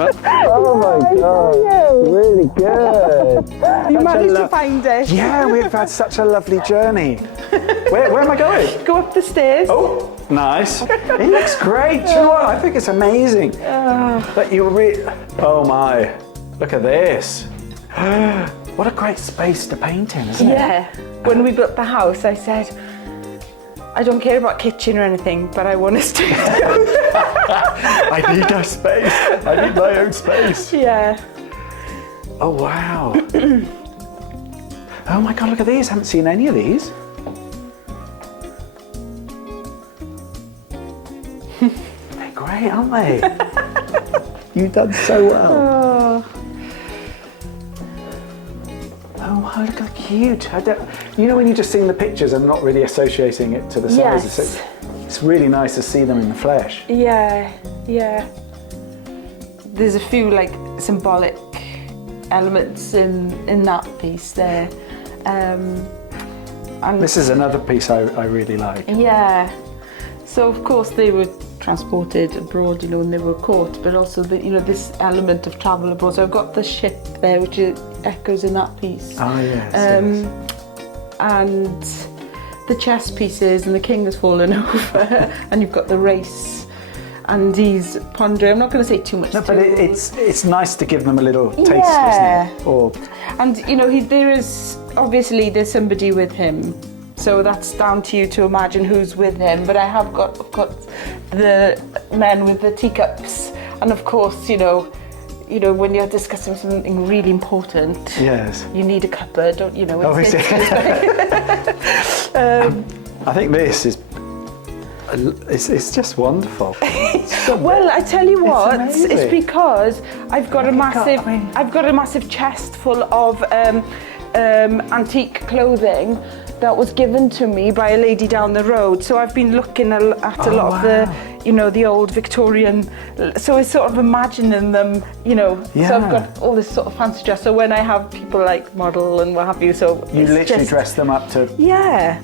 Oh my God, really good. You managed to find it. Yeah, we've had such a lovely journey. Where am I going? Go up the stairs. Oh, nice. It looks great. Do you know what? I think it's amazing. But oh my, look at this. What a great space to paint in, isn't it? Yeah. When we built the house, I said, I don't care about kitchen or anything, but I want us to. I need a space. I need my own space. Yeah. Oh, wow. Oh my God, look at these. I haven't seen any of these. They're great, aren't they? You've done so well. Oh. Oh, wow, look how cute. You know when you're just seeing the pictures and not really associating it to the sizes? Yes. It's really nice to see them in the flesh. Yeah, yeah. There's a few like symbolic elements in that piece there. And this is another piece I really like. yeah. So of course they were transported abroad, you know, and they were caught, but also the, you know, this element of travel abroad. So I've got the ship there, which echoes in that piece. Oh yes, yes. And the chess pieces, and the king has fallen over, and you've got the race, and he's pondering. I'm not going to say too much. No, but it's nice to give them a little taste, yeah. isn't it? Or and you know, there's somebody with him. So that's down to you to imagine who's with him. But I have got the men with the teacups, and of course, you know, when you're discussing something really important, yes, you need a cuppa, don't you know? I think this is. It's just wonderful. Well, I tell you what, it's because I've got I've got a massive chest full of antique clothing that was given to me by a lady down the road. So I've been looking at a lot of the, you know, the old Victorian. So it's sort of imagining them, you know. Yeah. So I've got all this sort of fancy dress. So when I have people like model and what have you, so you literally dress them up to. Yeah.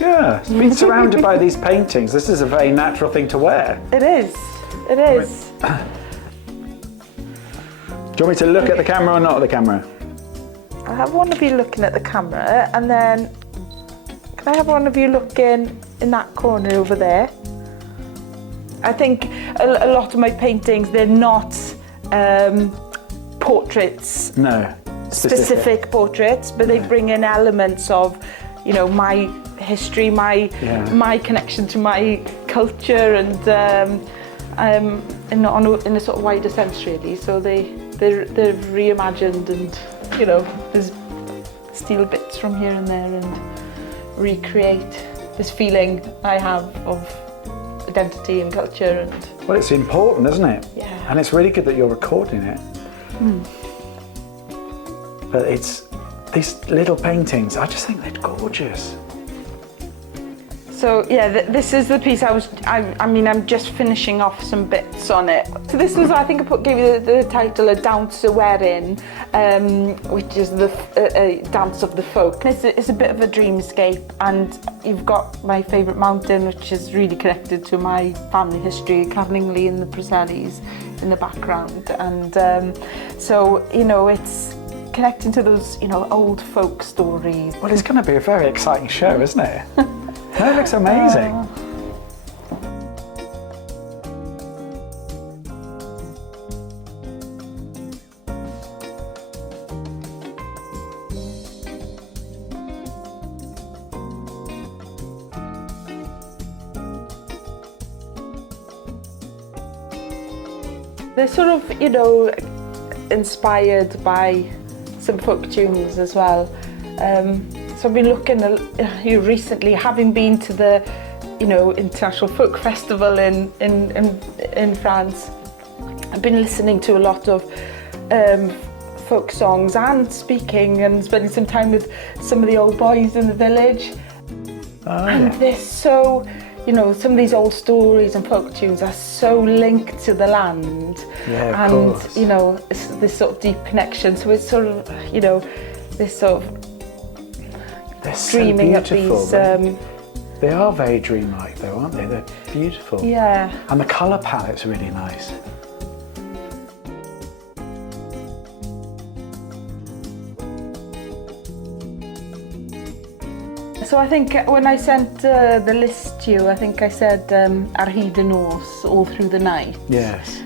Yeah, being surrounded by these paintings, this is a very natural thing to wear. It is. It is. Do you want me to look at the camera or not at the camera? I have one of you looking at the camera, and then can I have one of you looking in that corner over there? I think a lot of my paintings, they're not portraits. No. Specific portraits, but they bring in elements of, you know, my history, my connection to my culture, and in a sort of wider sense, really. So they're reimagined, and you know, there's steal bits from here and there and recreate this feeling I have of identity and culture. And well, it's important, isn't it? Yeah. And it's really good that you're recording it. But it's these little paintings, I just think they're gorgeous. So yeah, this is the piece I'm just finishing off some bits on it. So this was, I think gave you the title, A Dance o Werin, which is the dance of the folk. It's a bit of a dreamscape, and you've got my favourite mountain, which is really connected to my family history, Carningli and the Preselis in the background. And so, you know, it's connecting to those, you know, old folk stories. Well, it's going to be a very exciting show, isn't it? That looks amazing. They're sort of, you know, inspired by some folk tunes as well. So I've been looking recently, having been to the, you know, International Folk Festival in France. I've been listening to a lot of folk songs and speaking and spending some time with some of the old boys in the village. Oh, and they're so, you know, some of these old stories and folk tunes are so linked to the land. Yeah, of course. You know, it's this sort of deep connection. So it's sort of, you know, this sort of they're dreaming so up these They are very dreamlike though, aren't they? They're beautiful. Yeah. And the colour palette's really nice. So I think when I sent the list to you, I think I said ar Hyd y Nos all through the night. Yes.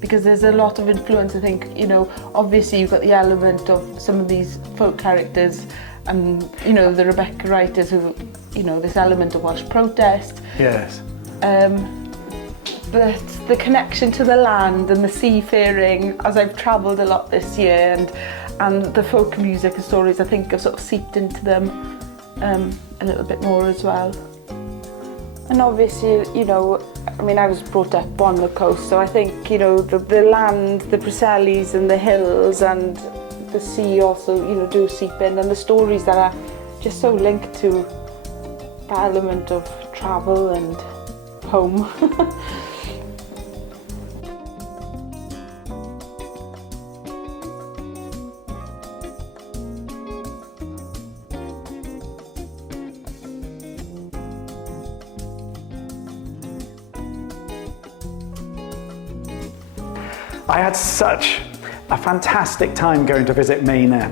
Because there's a lot of influence, I think, you know, obviously you've got the element of some of these folk characters and, you know, the Rebecca writers who, you know, this element of Welsh protest. Yes. But the connection to the land and the seafaring, as I've travelled a lot this year, and the folk music and stories, I think have sort of seeped into them a little bit more as well. And obviously, you know, I mean, I was brought up on the coast, so I think, you know, the land, the Preselis and the hills and the sea also, you know, do seep in, and the stories that are just so linked to that element of travel and home. I had such a fantastic time going to visit Meinir,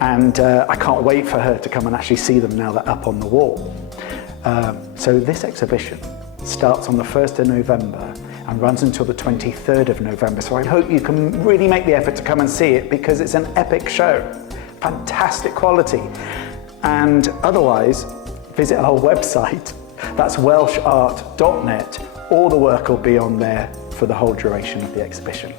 and I can't wait for her to come and actually see them now they're up on the wall. So this exhibition starts on the 1st of November and runs until the 23rd of November. So I hope you can really make the effort to come and see it, because it's an epic show, fantastic quality. And otherwise, visit our website, that's welshart.net. All the work will be on there for the whole duration of the exhibition.